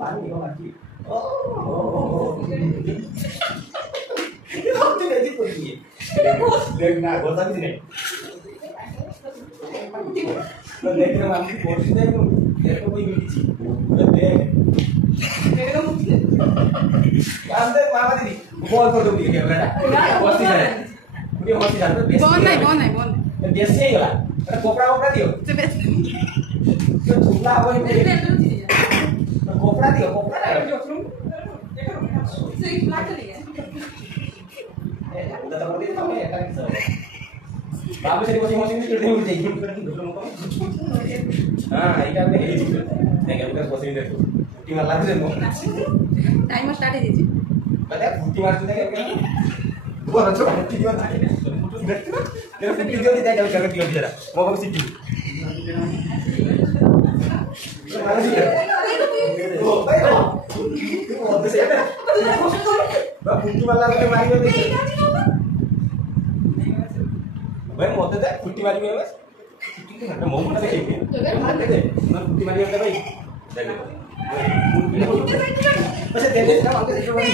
पानी निकल आती ओ ये तो कैसी पड़ी है देखना होता भी नहीं तो देख रहे हम कोशिश देख तेरे को कोई मिली चीज देख अंदर मामा दीदी बॉल कर दोगी क्या बेटा कोशिश है मुझे कोशिश है बॉल नहीं बेस से ही होला अरे कोपड़ा दियो तो झूला हो नहीं कोपड़ा दियो कोपड़ा ना से ब्लैक चली है उधर तो बोल दिया मैं ऐसा नहीं बाबू से मशीन से चढ़ने उठ जाएगी हां इधर में है जी देख उधर मशीन देखो फुटी मार लग जाए टाइमर स्टार्ट है जी पता है फुटी मार देंगे वो ना छोड़ फुटी मार तेरे फुटी जो दे जाओ कर दियो जरा वो बाबू सीटी ओ भाई वो तो से ना बाबू फुटी मार लग के मारी दे भाई मोते दे फुटी मारी में बस फुटी के घंटा मोम ना देखे दे मैं फुटी मारी होता भाई देख बस दे ना मांगे से भाई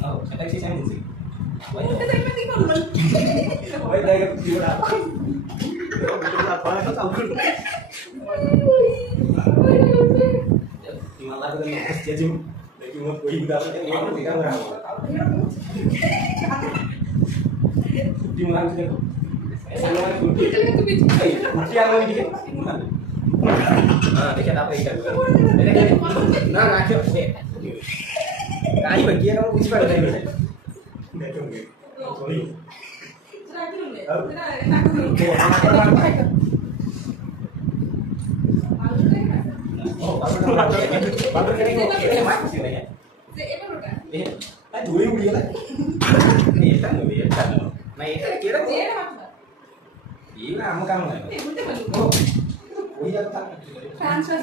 ना छटा से नहीं से भाई देख फुटी बड़ा पानी तो आउट हिमालय का मस्त जेजू लेकिन वो कोई भी दाल नहीं वो दिखा रहा फुटी मार के देखो ऐसा लोग फुटी आ रही है हां देखिए आप इधर ना ना क्यों काई बकिए ना कुछ कर नहीं देखोगे सॉरी बाबू करेंगे मार कुछ नहीं है ये धुई उड़ी है ये था नहीं है मैं ये केड़ा ये ना हम काम है वही जाता ट्रांसफर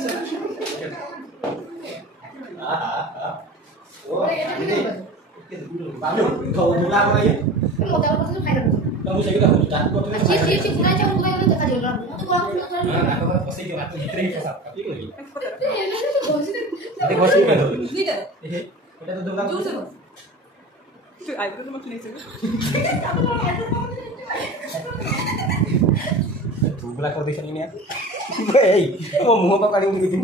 ओ बाबू तो दूला को ये मोटा को तो खाई kamu saya udah hutan kok tuh sih kurang jauh kurang itu dekat jalan itu kurang nah aku pasti ke waktu hitri kesat tapi lagi ये gosip kan leader kita tuh dong दूर से तो आई तो मत नहीं सके Google condition ini ya. Hei, kamu mau apa kali begitu?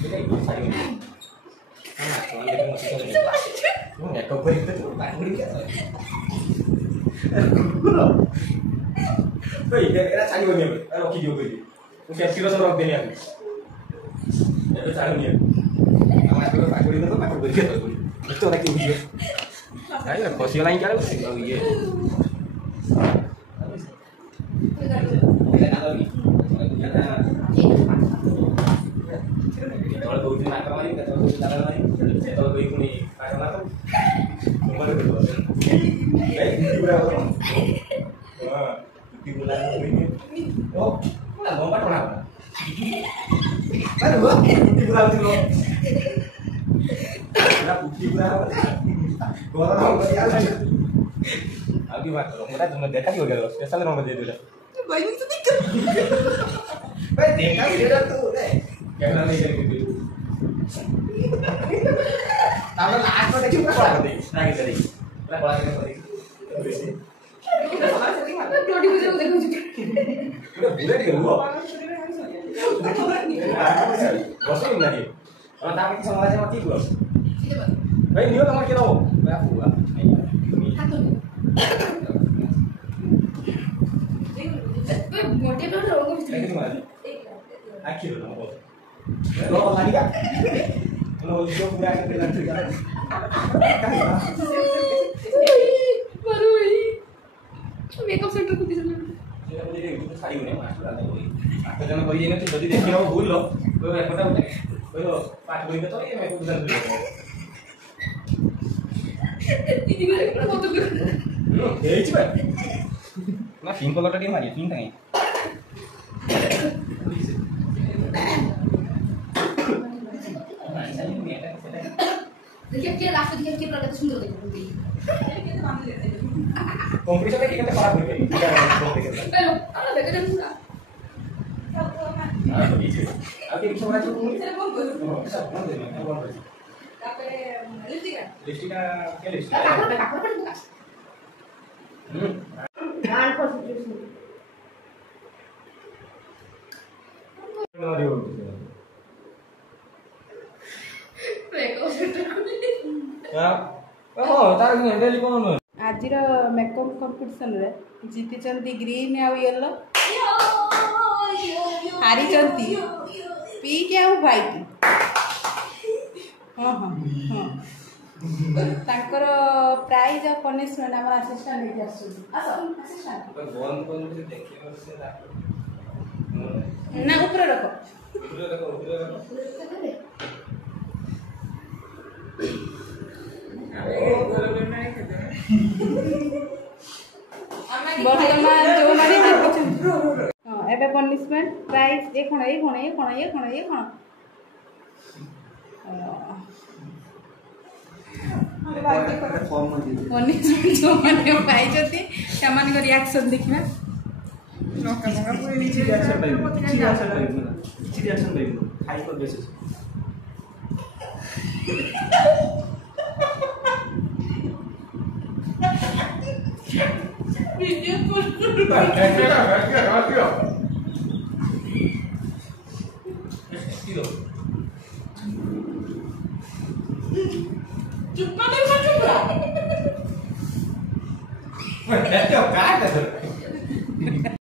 Kita itu saya ini. Nah, kalau dia masih ada. Enggak tahu begitu tuh, Pak Budi kan. Hei, kira cari mana? Kalau video begini. Mungkin kira seorang dia ni. Itu cari ni. Kamu itu Pak Budi itu Pak Budi kan. Itu lagi video. Ayo, posisi lain kali sih kalau iya. Kita tahu ni. Kalau kau itu nak kau ni, kalau kau tak kau ni, kalau kau itu ni, kau nak tu, kau mana betul? Baik, di berapa orang? Wah, di bulan ini. Oh, mana lompat orang? Mana buat? Di bulan itu. Mana bukti bulan? Gua orang berjalan. Abi mat, orang cuma dekat juga loh. Biasa orang berjalan. भाई तो दिक्कत भाई देखा ही इधर तो है camera नहीं कर के ताकि लास्ट में देखिए क्या करते हैं ना किधर ही ना बड़ा क्या करते हैं वैसे प्लॉटी मुझे देखो उधर बुरे नहीं हुआ बस नहीं लगी और ताकि समाज में ठीक हुआ भाई नियो कमर के रहो मैं आपको हुआ मोटे तो लोगों को लेकिन मार आखिर ना बोल लो लगी क्या लो जो पूरा करके लग गया मरो ही मेकअप सेंटर को दिस ये मुझे एक साड़ी होने मास्टर डालने कोई आपको जब कोई ये ना तो जल्दी देखिए वो भूल लो कोई मैं पता नहीं कोई पाठ बोल के तो ये मैं कुछ जल्दी ini gue foto gue ये चीज़ ना फिंग को लगा दिया मारिए फिंग कहीं देखिए क्या लास्ट देखिए क्या लगा तो सुंदर देखो कंपटीशन में क्या करते खराब हो गई हेलो अब देखो जरा Aku bisa orang cukup. Saya mau gue. Bisa, nanti mana buat apa? Tapi lipstick kan? Lipstick kayak lipstick. Kakak kan buka. Jangan konsentrasi. आज मेकअप कंपटीशन रे जीति ग्रीन आउ येलो हारी पिंक आउ व्हाइट हाँ हाँ हाँ तांकर प्राइज और पनिशमेंट आम असिस्टेंट लेके असिस्टेंट ना ऊपर रखो बर्तमान जो माने हां एबे पनिशमेंट प्राइस ए खण पनिशमेंट जो माने पाई जति सामान को रिएक्शन देखिना reaction type hyper basis video call Wah, itu kan